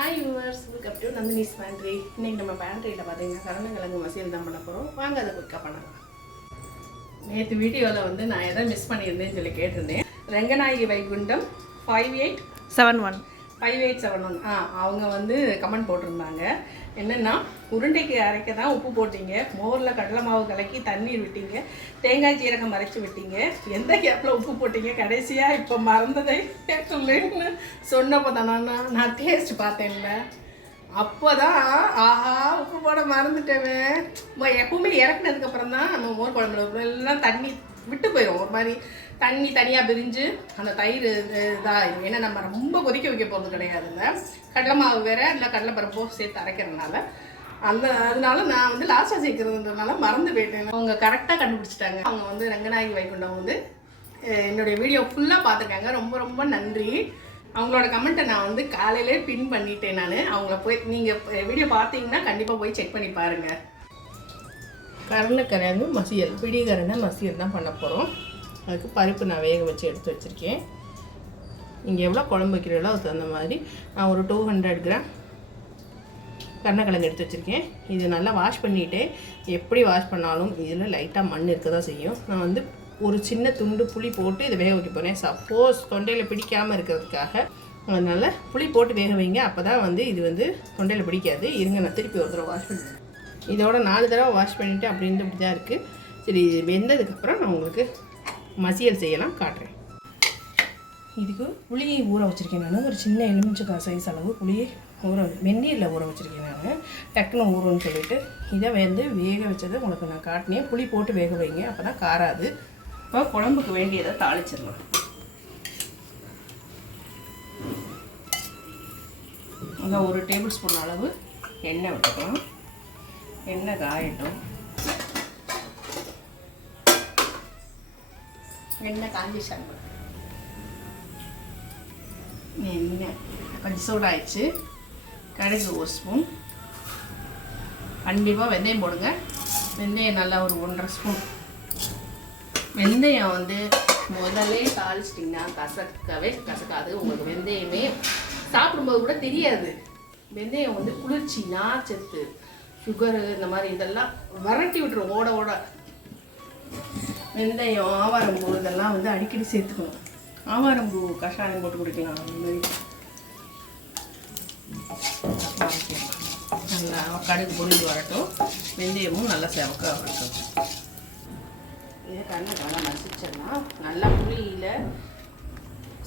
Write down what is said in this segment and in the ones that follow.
Hi yours welcome to Nandini's pantry இன்னைக்கு நம்ம பேண்ட்ரியில் பார்த்தீங்கன்னா கருணக்கிழங்கு மசியல் தான் பண்ண போகிறோம் வாங்க அதை குயிக்காக பண்ணலாம். நேற்று வீடியோவில் வந்து நான் எதை மிஸ் பண்ணியிருந்தேன்னு சொல்லி கேட்டிருந்தேன். Ranganayaki Vaikundam five eight seven one five eight seven one ஆ அவங்க வந்து கமெண்ட் போட்டிருந்தாங்க. என்னென்னா உருண்டைக்கு அரைக்க தான் உப்பு போட்டீங்க. மோரில் கடலை மாவு கலக்கி தண்ணீர் விட்டீங்க. தேங்காய் சீரகம் அரைச்சி விட்டீங்க. எந்த கேப்பில் உப்பு போட்டீங்க? கடைசியாக இப்போ மறந்ததை சொல்லுன்னு சொன்னப்போ தானே நான் நான் டேஸ்ட் பார்த்தேன்ல. அப்போ தான் ஆஹா உப்பு போட மறந்துட்டேவே எப்பவுமே இறக்குனதுக்கப்புறம் தான் நம்ம மோர் குழம்புல எல்லாம் தண்ணி விட்டு போயிடும் ஒரு மாதிரி தண்ணி தனியாக பிரிஞ்சு அந்த தயிர் இதாக ஏன்னா நம்ம ரொம்ப கொதிக்க வைக்க போகிறது கிடையாதுல்ல கடலை மாவு வேற இல்லை கடலை பருப்போ சேர்த்து அரைக்கிறதுனால. அந்த அதனால நான் வந்து லாஸ்ட்டாக சேர்க்கறதுன்றதுனால மறந்து போயிட்டேன். அவங்க கரெக்டாக கண்டுபிடிச்சிட்டாங்க. அவங்க வந்து ரங்கநாயகி வைகுண்டம் வந்து என்னுடைய வீடியோ ஃபுல்லாக பார்த்துருக்காங்க. ரொம்ப ரொம்ப நன்றி. அவங்களோட கமெண்ட்டை நான் வந்து காலையிலே பின் பண்ணிட்டேன் நான். அவங்கள போய் நீங்கள் வீடியோ பார்த்தீங்கன்னா கண்டிப்பாக போய் செக் பண்ணி பாருங்கள் கருணக்கிழங்கு மசியல் பிடிகரண மசியல் தான் பண்ண போகிறோம் அதுக்கு பருப்பு நான் வேக வச்சு எடுத்து வச்சுருக்கேன். நீங்கள் எவ்வளோ குழம்பு வைக்கிறீங்களோ அதுக்கு தகுந்த மாதிரி நான் ஒரு டூ ஹண்ட்ரட் கிராம் கருணக்கிழங்கு எடுத்து வச்சுருக்கேன். இது நல்லா வாஷ் பண்ணிவிட்டு எப்படி வாஷ் பண்ணாலும் இதில் லைட்டாக மண் இருக்க தான் செய்யும். நான் வந்து ஒரு சின்ன துண்டு புளி போட்டு இதை வேக வைக்க போகிறேன் சப்போஸ் தொண்டையில் பிடிக்காமல் இருக்கிறதுக்காக. அதனால் புளி போட்டு வேக வைங்க. அப்போ தான் வந்து இது வந்து தொண்டையில் பிடிக்காது. இருங்க நான் திருப்பி ஒரு தடவை வாஷ் பண்ணுவேன் இதோட நாலு தடவை வாஷ் பண்ணிவிட்டு அப்படின்ட்டு இப்படி தான் இருக்குது சரி இது வெந்ததுக்கப்புறம் நான் உங்களுக்கு மசியல் செய்யலாம் காட்டுறேன். இதுக்கு புளியை ஊற வச்சுருக்கேன் நான். ஒரு சின்ன எலுமிச்சக்காய் சைஸ் அளவு புளியை ஊற வெந்நீரில் ஊற வச்சுருக்கேன் நான். டக்குன்னு ஊறணும்னு சொல்லிட்டு இதை வந்து வேக வச்சதை உங்களுக்கு நான் காட்டினேன். புளி போட்டு வேக வைங்க அப்போ தான் காராது. இப்போ குழம்புக்கு வேண்டியதை தாளிச்சிடலாம். நல்லா ஒரு டேபிள் ஸ்பூன் அளவு எண்ணெய் விட்டுக்கலாம். எண்ணெய் காயட்டும் எண்ணெய் காஞ்சி சாப்பிடும் எண்ணெய் கொஞ்சம் சூடாயிடுச்சு. கடுகு ஒரு ஸ்பூன் கண்டிப்பாக வெந்தயம் போடுங்க. வெந்தயம் நல்லா ஒரு ஒன்றரை ஸ்பூன் வெந்தயம் வந்து முதல்லே தாளிச்சிட்டிங்கன்னா கசக்கவே கசக்காது. உங்களுக்கு வெந்தயமே சாப்பிடும்போது கூட தெரியாது. வெந்தயம் வந்து குளிர்ச்சி நார்ச்சத்து சுகரு இந்த மாதிரி இதெல்லாம் விரட்டி விட்டுரும். ஓட ஓட. வெந்தயம் ஆவாரம்பூ இதெல்லாம் வந்து அடிக்கடி சேர்த்துக்கணும். ஆவாரம்பூ கஷாயம் போட்டு குடிக்கலாம். அந்த மாதிரி. நல்லா கடுகு பொழுது வரட்டும். வெந்தயமும் நல்லா செவக்க வரட்டும். இதை கண்ணு நல்லா நசிச்சிடலாம் நல்லா புளியில்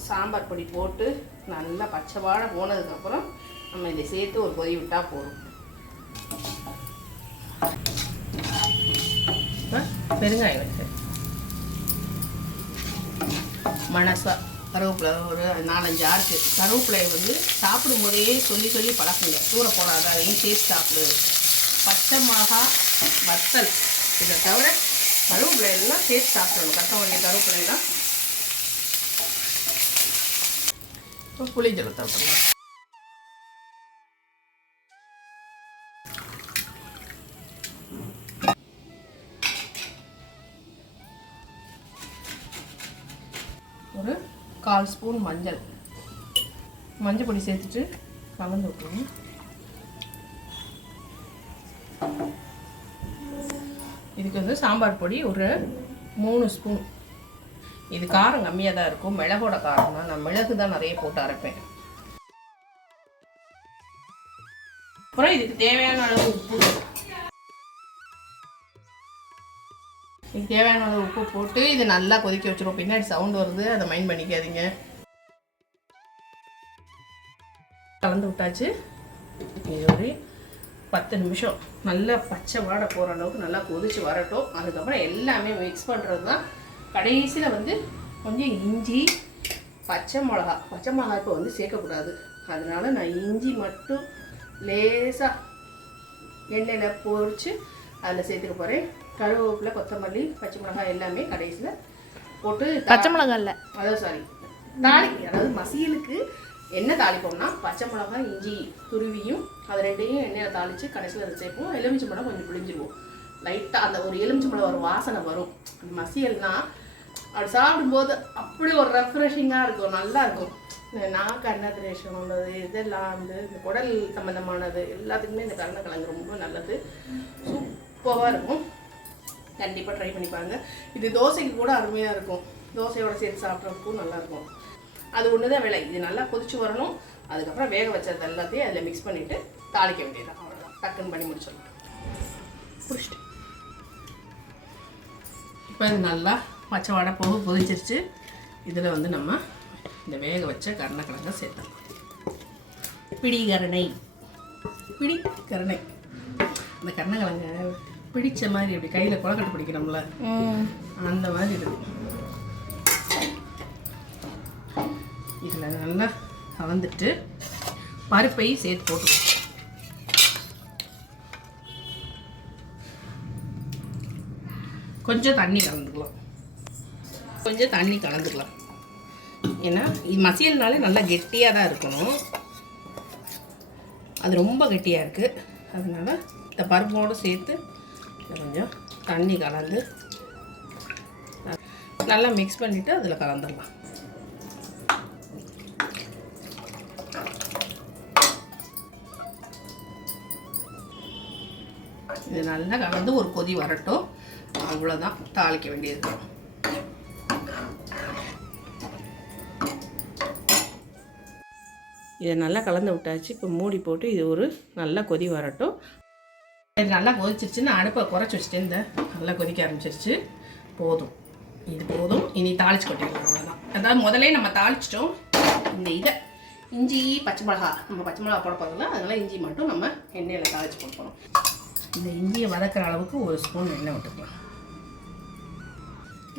சாம்பார் பொடி போட்டு நல்லா பச்சை வாழை போனதுக்கப்புறம் நம்ம இதை சேர்த்து ஒரு கொதி விட்டால் போதும். பெருங்காயம் வச்சு மணசா கருவேப்பிலை ஒரு நாலஞ்சு ஆறுக்கு கருவேப்பிலையை வந்து சாப்பிடும் போதே சொல்லி சொல்லி பழக்குங்க தூர போடாத அதையும் சேர்த்து சாப்பிடு பச்சை மிளகா வத்தல் இதை தவிர கருவேப்பிலை எல்லாம் சேர்த்து சாப்பிடணும் கட்டவள்ளி கருவேப்பிலை எல்லாம் இப்போ புளி ஜலம் கால் ஸ்பூன் மஞ்சள். மஞ்சள் பொடி சேர்த்துட்டு கலந்து விட்டுருவோம் இதுக்கு வந்து சாம்பார் பொடி ஒரு மூணு ஸ்பூன். இது காரம் கம்மியாக தான் இருக்கும். மிளகோட காரம் தான் நான் மிளகு தான் நிறைய போட்டு அரைப்பேன். அப்புறம் இதுக்கு தேவையான அளவு இது தேவையான உப்பு போட்டு இது நல்லா கொதிக்க வச்சுருவோம். பின்னாடி சவுண்ட் வருது. அதை மைண்ட் பண்ணிக்காதீங்க. கலந்து விட்டாச்சு. இது ஒரு பத்து நிமிஷம். நல்லா பச்சை வாடை போகிற அளவுக்கு நல்லா கொதிச்சு வரட்டும். அதுக்கப்புறம் எல்லாமே மிக்ஸ் பண்ணுறது தான் கடைசியில் வந்து கொஞ்சம் இஞ்சி பச்சை மிளகா. பச்சை மிளகா இப்போ வந்து சேர்க்கக்கூடாது. அதனால் நான் இஞ்சி மட்டும் லேசாக எண்ணெயில் பொறிச்சு அதில் சேர்த்துக்க போகிறேன் கருவேப்பிலை கொத்தமல்லி பச்சை மிளகாய் எல்லாமே கடைசியில் போட்டு பச்சை மிளகா இல்லை. அதாவது சாரி தாளி அதாவது மசியலுக்கு என்ன தாளிப்போம்னா பச்சை மிளகாய் இஞ்சி துருவியும் அது ரெண்டையும் எண்ணெயில் தாளித்து கடைசியில் அதை சேர்ப்போம். எலுமிச்சை பழம் கொஞ்சம் பிழிஞ்சிருவோம். லைட்டாக அந்த ஒரு எலுமிச்சை பழம் ஒரு வாசனை வரும். அந்த மசியல்னா அப்படி சாப்பிடும்போது அப்படி ஒரு ரெஃப்ரெஷிங்காக இருக்கும். நல்லா இருக்கும். இந்த நாக்கு அன்னதிரேஷன் உள்ளது இதெல்லாம் வந்து இந்த குடல் சம்மந்தமானது எல்லாத்துக்குமே இந்த கருணக்கிழங்கு ரொம்ப நல்லது. சூப்பராக இருக்கும். கண்டிப்பாக ட்ரை பண்ணி பாருங்கள் இது தோசைக்கு கூட அருமையாக இருக்கும். தோசையோட சேர்த்து சாப்பிட்றதுக்கும் நல்லாயிருக்கும் அது ஒன்று தான் விலை. இது நல்லா கொதிச்சு வரணும். அதுக்கப்புறம் வேக வச்சது எல்லாத்தையும் அதில் மிக்ஸ் பண்ணிவிட்டு தாளிக்க வேண்டியது அவ்வளோதான் டக்குன்னு பண்ணி முடிச்சிடலாம். பிடிச்சிட்டு இப்போ இது நல்லா பச்சை வடை போக கொதிச்சிருச்சு. இதில் வந்து நம்ம இந்த வேக வச்ச கருணக்கிழங்க சேர்த்தலாம் பிடி கரணை பிடி கருணை இந்த கருணக்கிழங்க பிடிச்ச மாதிரி அப்படி கையில் குளக்கட்டு பிடிக்கிறோம்ல அந்த மாதிரி இருக்கு இதில் நல்லா கலந்துட்டு பருப்பையும் சேர்த்து போட்டுருவோம் கொஞ்சம் தண்ணி கலந்துக்கலாம். கொஞ்சம் தண்ணி கலந்துக்கலாம். ஏன்னா இது மசியல்னாலே நல்லா கெட்டியாக தான் இருக்கணும். அது ரொம்ப கெட்டியாக இருக்குது அதனால் இந்த பருப்போடு சேர்த்து கொஞ்சம் தண்ணி கலந்து நல்லா மிக்ஸ் பண்ணிவிட்டு அதில் கலந்துடலாம். இது நல்லா கலந்து ஒரு கொதி வரட்டும். அவ்வளோதான் தாளிக்க வேண்டியது. இதை நல்லா கலந்து விட்டாச்சு. இப்போ மூடி போட்டு இது ஒரு நல்லா கொதி வரட்டும். இது நல்லா கொதிச்சிருச்சுன்னு அடுப்பை குறைச்சி வச்சுட்டு இந்த நல்லா கொதிக்க ஆரம்பிச்சிருச்சு. போதும். இது போதும். இனி தாளிச்சு கொட்டிடலாம். அவ்வளோதான் அதாவது முதலே நம்ம தாளிச்சிட்டோம். இந்த இதை இஞ்சி பச்சை மிளகா நம்ம பச்சை மிளகா போட போதில்ல அதனால இஞ்சி மட்டும் நம்ம எண்ணெயில் தாளிச்சு போட்டுக்கணும் இந்த இஞ்சியை வதக்குற அளவுக்கு ஒரு ஸ்பூன் எண்ணெய் விட்டுக்கலாம்.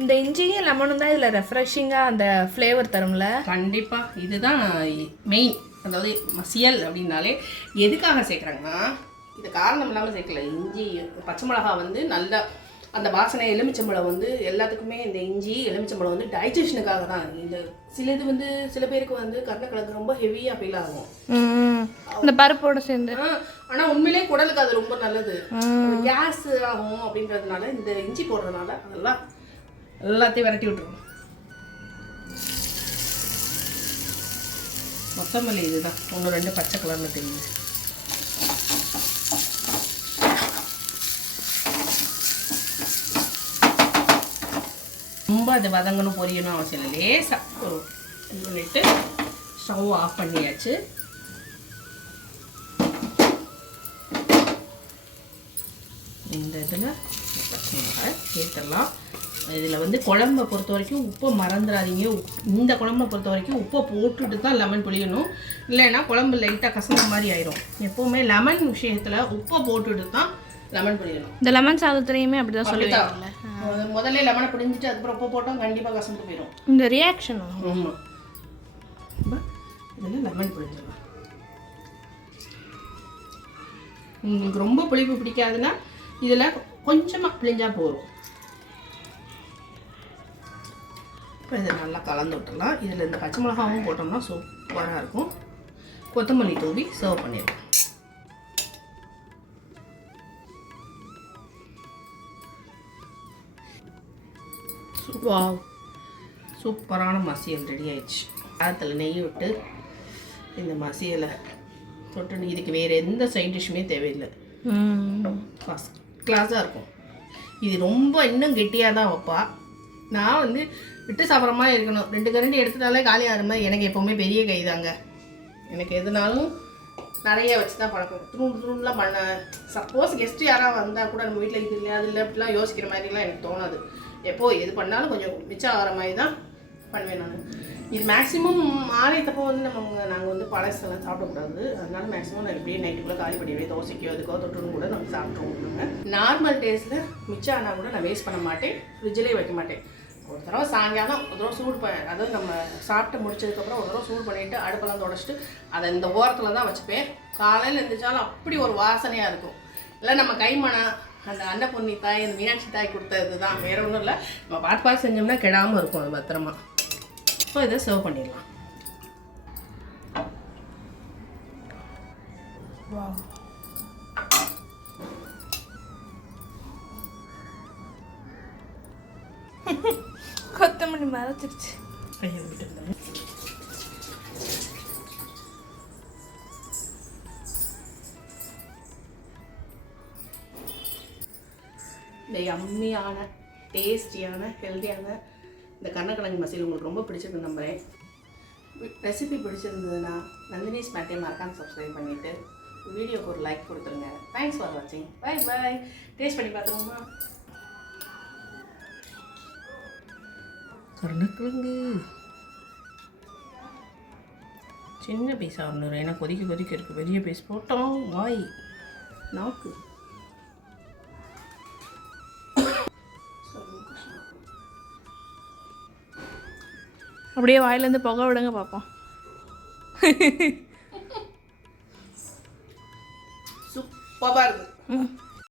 இந்த இஞ்சியும் லெமனும் தான் இதில் ரெஃப்ரெஷிங்காக அந்த ஃப்ளேவர் தரும்ல? கண்டிப்பாக இதுதான் மெயின் அதாவது மசியல் அப்படின்னாலே எதுக்காக சேர்க்குறாங்கன்னா இது காரணம் இல்லாமல் சேர்க்கல. இஞ்சி பச்சை மிளகா வந்து நல்லா அந்த வாசனை எலுமிச்சம்பழம் வந்து எல்லாத்துக்குமே இந்த இஞ்சி எலுமிச்சம்பழம் வந்து டைஜஷனுக்காக தான். இந்த சில இது வந்து சில பேருக்கு வந்து கருணக்கிழங்கு ரொம்ப ஹெவியாக ஃபீல் ஆகும். இந்த பருப்போட சேர்ந்து. ஆனால் உண்மையிலே குடலுக்கு அது ரொம்ப நல்லது. கேஸ் ஆகும் அப்படின்றதுனால இந்த இஞ்சி போடுறதுனால அதெல்லாம் எல்லாத்தையும் விரட்டி விட்டுருவோம். மொத்தமல்லி இதுதான். ஒன்று ரெண்டு பச்சை கலரில் தெரியுது. அது வதங்கணும் பொரியணும் அவசியம் இல்லை. லேசாக ஒரு இது ஸ்டவ் ஆஃப் பண்ணியாச்சு. இந்த இதில் பச்சை மிளகாய் சேர்த்துடலாம். இதில் வந்து குழம்பை பொறுத்த வரைக்கும் உப்பை மறந்துடாதீங்க. இந்த குழம்பை பொறுத்த வரைக்கும் உப்பை போட்டுட்டு தான் லெமன் புளியணும் இல்லைன்னா குழம்பு லைட்டாக கசந்த மாதிரி ஆயிரும். எப்போவுமே லெமன் விஷயத்தில் உப்பை போட்டுட்டு தான் லெமன் புளியணும் இந்த லெமன் சாதத்துலையுமே அப்படி தான் சொல்லுவாங்க அப்படிதான். முதல்ல லெமனை பிடிஞ்சிட்டு அதுக்கப்புறம் உப்பு போட்டோம் கண்டிப்பாக கசந்து போயிடும் இந்த ரியாக்ஷன் ஆமாம் இதில் லெமன் பிடிச்சிடலாம் உங்களுக்கு ரொம்ப புளிப்பு பிடிக்காதுன்னா இதில் கொஞ்சமாக பிழிஞ்சா போதும். இப்போ இதை நல்லா கலந்து விட்டுடலாம். இதில் இந்த பச்சை மிளகாவும் போட்டோம்னா சூப்பராக இருக்கும். கொத்தமல்லி தூவி சர்வ் பண்ணிடலாம். வாவ் சூப்பரான மசியல் ரெடி ஆயிடுச்சு. அதில் நெய் விட்டு இந்த மசியலை தொட்டு இதுக்கு வேறு எந்த சைட் டிஷ்ஷுமே தேவையில்லை. ஃபஸ்ட் கிளாஸாக இருக்கும். இது ரொம்ப இன்னும் கெட்டியாக தான் வைப்பா. நான் வந்து விட்டு சாப்பிட்ற மாதிரி இருக்கணும். ரெண்டு கரண்டி எடுத்துட்டாலே காலி ஆகிற மாதிரி எனக்கு எப்போவுமே பெரிய கை தாங்க. எனக்கு எதுனாலும் நிறைய வச்சு தான் பழக்கம். துருண்டு துருண்டுலாம் பண்ண சப்போஸ் கெஸ்ட் யாராவது வந்தால் கூட நம்ம வீட்டில் இது இல்லை அது இல்லை அப்படிலாம் யோசிக்கிற மாதிரிலாம் எனக்கு தோணாது. எப்போ எது பண்ணாலும் கொஞ்சம் மிச்சம் ஆகிற மாதிரி தான் பண்ணுவேன் நான். இது மேக்ஸிமம் ஆலயத்தப்போ வந்து நம்ம நாங்கள் வந்து பழசெல்லாம் சாப்பிடக்கூடாது. அதனால மேக்ஸிமம் நான் இப்படியே நைட்டுக்குள்ளே காலி பண்ணிடுவேன். தோசைக்கோ அதுக்கோ தொட்டுன்னு கூட நம்ம சாப்பிட்ருவோம் நார்மல் டேஸில் மிச்சம் ஆனால் கூட நான் வேஸ்ட் பண்ண மாட்டேன். ஃப்ரிட்ஜிலே வைக்க மாட்டேன். ஒரு தடவை சாயங்காலம் ஒரு தடவை சூடு ப அதாவது நம்ம சாப்பிட்டு முடிச்சதுக்கப்புறம் ஒரு தடவை சூடு பண்ணிவிட்டு அடுப்பெல்லாம் தொடச்சிட்டு அதை இந்த ஓரத்தில் தான் வச்சுப்பேன். காலையில் எழுந்திரிச்சாலும் அப்படி ஒரு வாசனையாக இருக்கும். இல்லை நம்ம கைமணம் அந்த அன்னபூர்ணி தாய் அந்த மீனாட்சி தாய் கொடுத்தது தான் வேற ஒன்றும் இல்லை. நம்ம பார்த்து பார்த்து செஞ்சோம்னா கெடாமல் இருக்கும் அது பத்திரமா. இப்போ இதை சர்வ் பண்ணிடலாம். கொத்தமல்லி மறைச்சிருச்சு கையை விட்டுருந்தேன் இந்த யம்மியான டேஸ்டியான ஹெல்த்தியான இந்த கண்ணக்கிழங்கு மசியல் உங்களுக்கு ரொம்ப பிடிச்சிருக்கு நம்புகிறேன் ரெசிபி பிடிச்சிருந்ததுன்னா நந்தினிஸ் மேட்டே மறக்காமல் சப்ஸ்கிரைப் பண்ணிவிட்டு வீடியோக்கு ஒரு லைக் கொடுத்துருங்க. தேங்க்ஸ் ஃபார் வாட்சிங் பை பை டேஸ்ட் பண்ணி பார்த்துருவோமா? கருணக்கிழங்கு சின்ன பீஸாக ஒன்று ஏன்னா கொதிக்க கொதிக்க இருக்குது பெரிய பீஸ் போட்டோம். வாய் நாக்கு. அப்படியே வாயிலேருந்து புகை விடுங்க பார்ப்போம் சூப்பராக இருக்குது